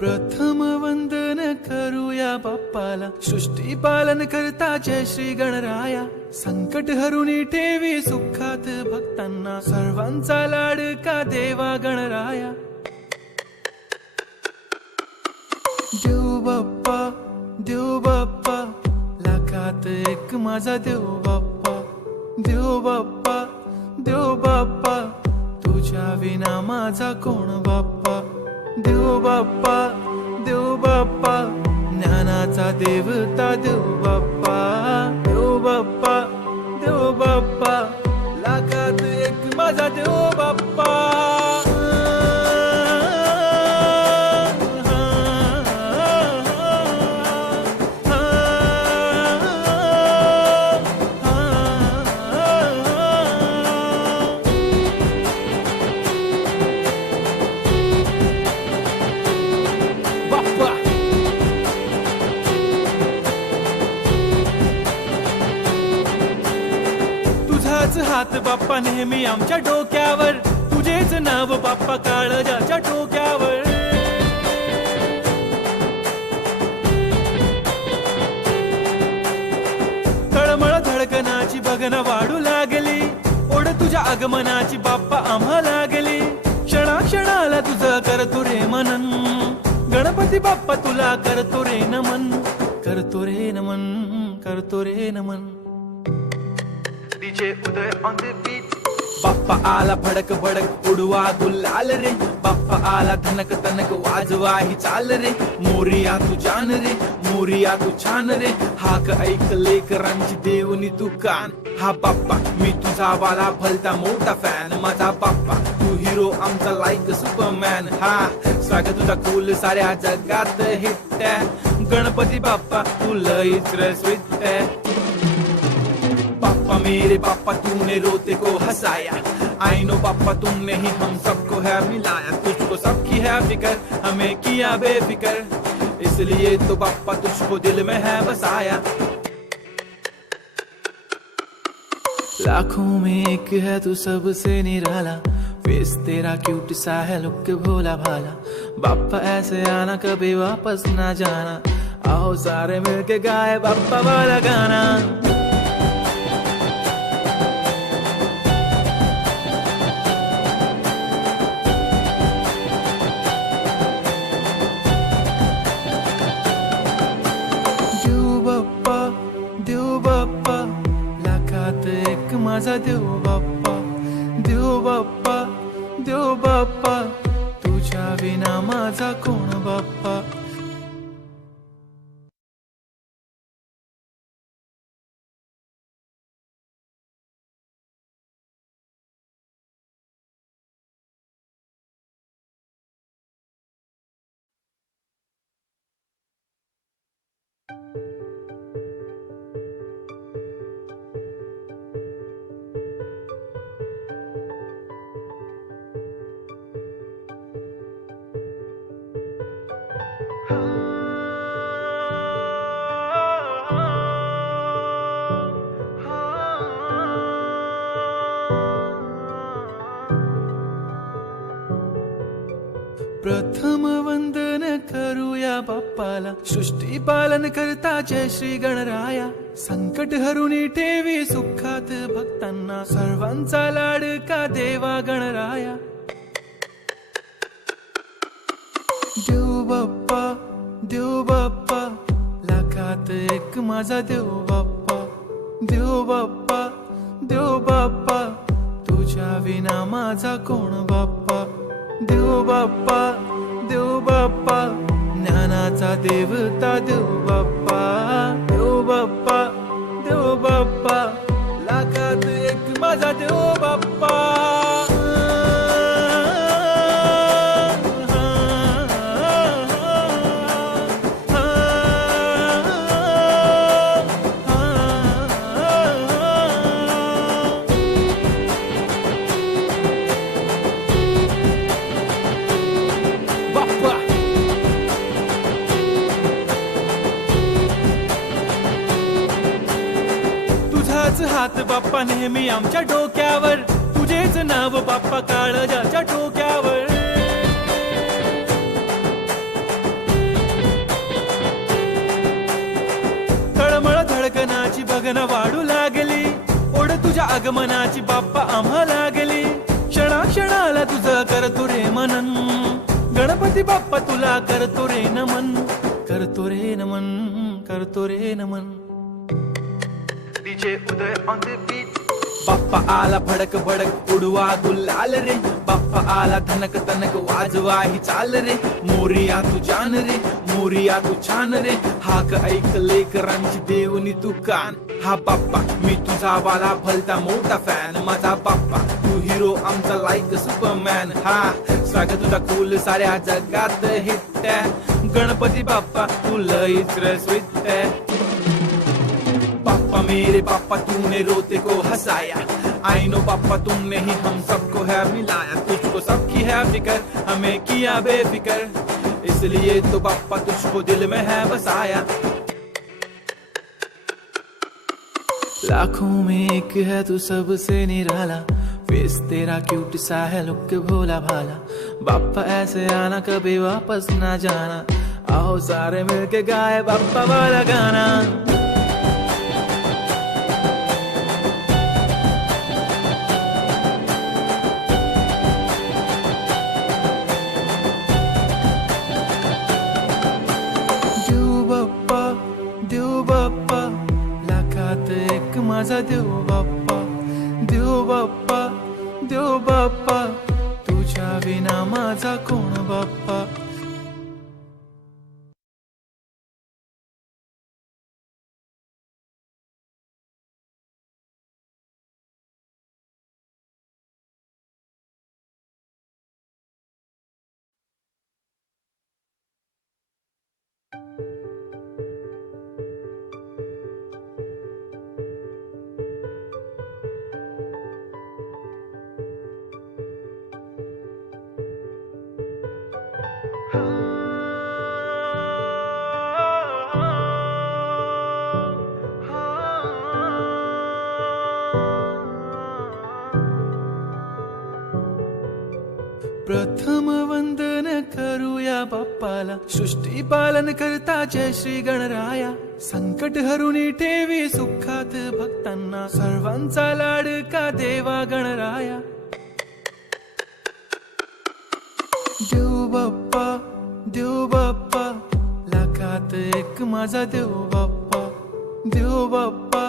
प्रथम वंदन करूया बाप्पाला, सृष्टी पालन करता जय श्री गणराया. संकट हरुनी ठेवी सुखात भक्तांना, सर्वांचा लाडका देवा गणराया. देव बाप्पा, देव बाप्पा, लाखात एक माझा देव बाप्पा. देव बाप्पा, देव बाप्पा, तुझ्या विना माझा कोण बाप्पा. देव बाप्पा, देव बाप्पा, ज्ञानाचा देवता देव बाप्पा. देव बाप्पा, देव बाप्पा, लाखात एक माझा देव बाप्पा. तुझाच हात बाप्पा नेहमी आमच्या डोक्यावर, तुझेच नाव बाप्पा काळजाच्या टोक्यावर. तळमळ धडकनाची बघन वाढू लागली, ओढ तुझ्या आगमनाची बाप्पा आम्हा लागली. क्षणाक्षणाला तुझं करतो रे मनन, गणपती बाप्पा तुला करतो रे नमन. करतो रे नमन, करतो रे नमन. DJ Uday on the beat. Bappa आला भडक भडक उडवा गुलाल रे, बाप्पा आला धनक तनक वाजवा ही चाल रे. मोरिया तू जान रे, मोरिया तू छान रे, हाक ऐक लेकरांची देवनी तू कान. हा बाप्पा मी तुझा वाला भलता मोठा फॅन, माझा बाप्पा तू हिरो आमचा लाईक सुपरमॅन. हा स्वागत तुझा कूल साऱ्या जगात हिट. गणपती बाप्पा तू लईच रसवित. पापा मेरे पापा तूने रोते को हंसाया, आई नो पापा तुमने ही हम सबको है मिलाया. तुझको सबकी है फिकर, हमें किया बेफिकर, इसलिए तो पापा तुझको दिल में है बसाया. लाखों में एक है तू सबसे निराला, फेस तेरा क्यूट सा है लुक भोला भाला. बाप्पा ऐसे आना कभी वापस ना जाना, आओ सारे मिलके गाए बाप्पा वाला गाना. देव बाप्पा, लाखात एक माझा देव बाप्पा. देव बाप्पा, देव बाप्पा, तुझ्या विना माझा कोण बाप्पा. प्रथम वंदन करूया बाप्पाला, सृष्टी पालन करता जय श्री गणराया. संकट हरुनी ठेवी सुखात भक्तांना, सर्वांचा लाडका देवा गणराया. देव बाप्पा, देव बाप्पा, लाखात एक माझा देव बाप्पा. देव बाप्पा, देव बाप्पा, तुझ्या विना माझा कोण बाप्पा. देव बाप्पा, देव बाप्पा, ज्ञानाचा देवता देव बाप्पा. देव बाप्पा, देव बाप्पा, लाखात एक माझा देव बाप्पा. तुझाच हात बाप्पा नेहमी आमच्या डोक्यावर, तुझेच नाव बाप्पा काळजाच्या टोक्यावर. गगन वाढू लागली, ओढ तुझ्या आगमनाची बाप्पा आम्हा लागली. क्षणा क्षणाला तुझं करतो रे मनन, गणपती बाप्पा तुला करतो रे नमन, करतो रे नमन, करतो रे नमन. DJ Uday on the beat. Bappa आला भडक भडक उडवा गुलाल रे, बाप्पा आला धनक तनक वाजवा ही चाल रे. मोरिया तू जान रे, मोरिया तू छान रे, हाक ऐक लेकरांची देवनी तू कान. हा बाप्पा मी तुझा वाला भलता मोठा फॅन, माझा बाप्पा तू हिरो आमचा लाईक सुपरमॅन. हा स्वागत तुझा कूल साऱ्या जगात हिट, गणपती बाप्पा तू लईच स्वीट. पापा मेरे पापा तूने रोते को हंसाया, आई नो पापा तुमने ही हम सबको है मिलाया. तुझको सबकी है फिकर, हमें किया बेफिकर, इसलिए तो पापा तुझको दिल में है बसाया. लाखों में एक है तू सबसे निराला, फेस तेरा क्यूट सा है लुक भोला भाला. बाप्पा ऐसे आना कभी वापस ना जाना, आओ सारे मिलके गाए बाप्पा वाला गाना. देव बाप्पा लाखात एक माझा देव बाप्पा, देव बाप्पा, देव बाप्पा तुझ्या विना माझा कोण बाप्पा. प्रथम वंदन करूया बाप्पाला, सृष्टी पालन करता जय श्री गणराया. संकट हरुनी ठेवी सुखात भक्तांना, सर्वांचा लाडका देवा गणराया. देव बाप्पा, देव बाप्पा लाखात एक माझा देव बाप्पा, देव बाप्पा,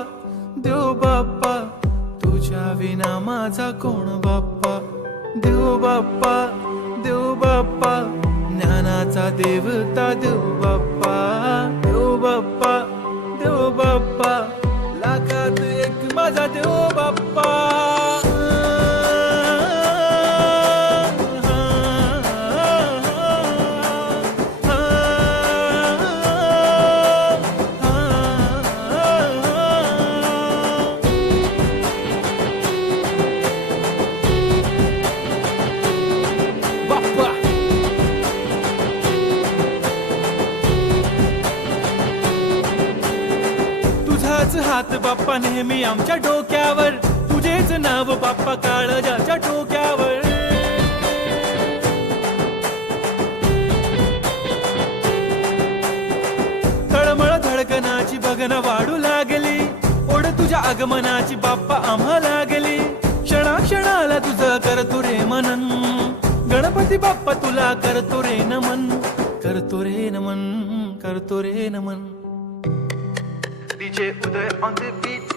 देव बाप्पा तुझ्या विना माझा कोण बाप्पा. देव बाप्पा, देव बाप्पा ज्ञानाचा देवता देव बाप्पा, देव बाप्पा, देव बाप्पा लाखात एक माझा देव बाप्पा. तुझाच हात बाप्पा नेहमी आमच्या डोक्यावर, तुझेच नाव बाप्पा काळजाच्या टोक्यावर. तळमळ धडकनाची बगन वाढू लागली, ओढ तुझ्या आगमनाची बाप्पा आम्हा लागली. क्षणा क्षणाला तुझं करतो रे मनन, गणपती बाप्पा तुला करतो रे नमन, करतो रे नमन, करतो रे नमन. DJ Uday on the beat.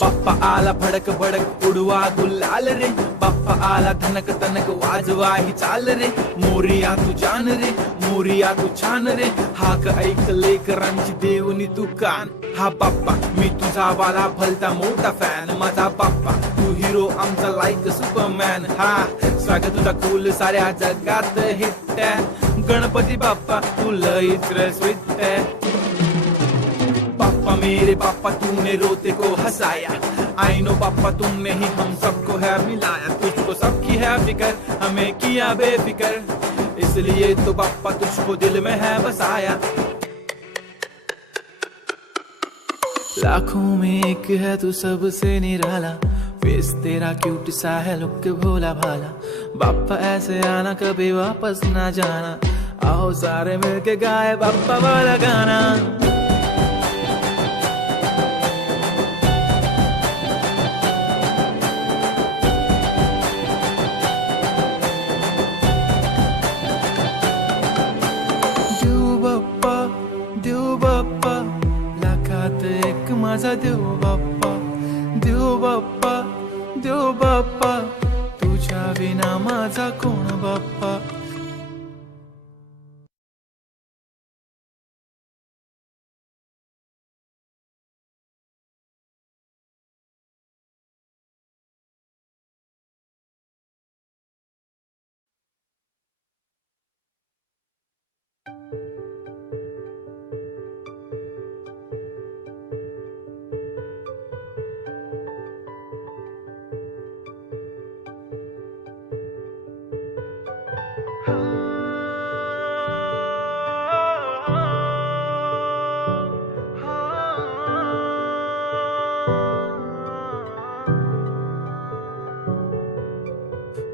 Bappa आला भडक भडक उडवा गुलाल रे, बाप्पा आला धनक तनक वाजवा ही चाल रे. मोरिया तू जान रे, मोरिया तू छान रे, हाक ऐक लेकरांची देवनी तू कान. हा बाप्पा मी तुझा वाला भलता मोठा फॅन, माझा बाप्पा तू हिरो आमचा लाईक सुपरमॅन. हा स्वागत तुझा कूल साऱ्या जगात हिट, गणपती बाप्पा तू लईच स्वीट. पापा मेरे पापा तूने रोते को हंसाया, आई नो पापा तुमने ही हम सबको है मिलाया. तुझको सबकी है फिकर, हमें किया बेफिकर, इसलिए तो पापा तुझको दिल में है बसाया. लाखों में एक है तू सबसे निराला, फेस तेरा क्यूट सा है लुक भोला भाला. बाप्पा ऐसे आना कभी वापस ना जाना, आओ सारे मिलके गाए बाप्पा वाला गाना. माझा देव बाप्पा, देव बाप्पा, देव बाप्पा, तुझ्या विना माझा कोण बाप्पा.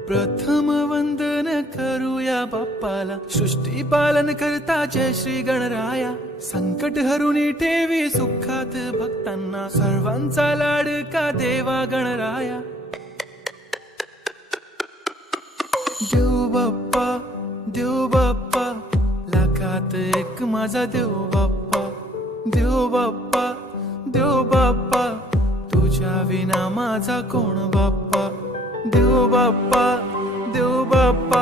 प्रथम वंदन करूया बाप्पाला, सृष्टी पालन करता जय श्री गणराया. संकट हरुनी ठेवी सुखात भक्तांना, सर्वांचा लाडका देवा गणराया. देव बाप्पा, देव बाप्पा, लाखात एक माझा देव बाप्पा, देव बाप्पा, देव बाप्पा, तुझ्या विना माझा कोण बाप्पा. देव बाप्पा, देव बाप्पा,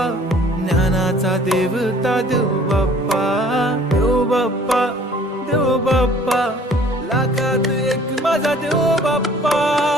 ज्ञानाचा देवता देव बाप्पा, देव बाप्पा, देव बाप्पा, लाखात एक माझा देव बाप्पा.